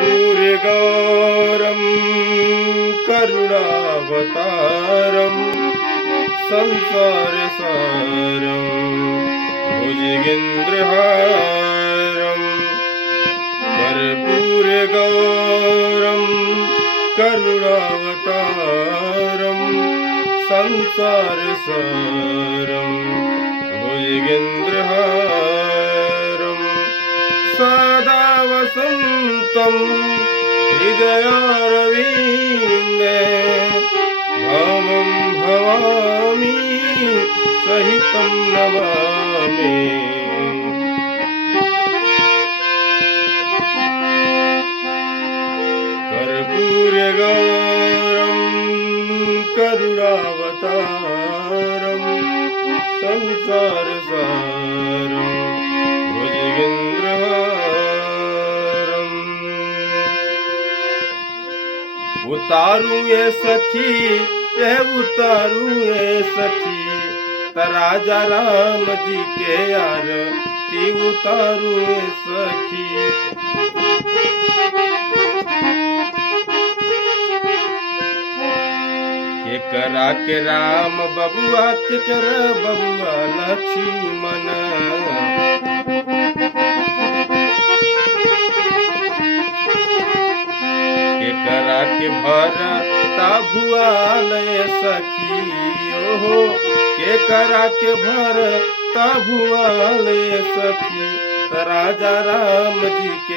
कर्पूरगौरं करुणावतारं संसारसारं भुजगेन्द्रहारं कर्पूरगौरं करुणावतारं संसारसारं भुजगेन्द्रहारं सदा वसन्तं हृदयारविन्दे भवं भवामि सहितं नमामि। कर्पूरगौरं करुणावतारं संसारसारं भुजगेन्द्रहारं। उतारूं ये सखी उतारूं ये सखी राजा राम जी के आरती उतारूं ये सखी। के करा के राम बबुआ के कर बबुआ लक्ष्मण के करा के भरता भुआल सखी ओहो के करा के भरता भुआल सखी राजा राम जी के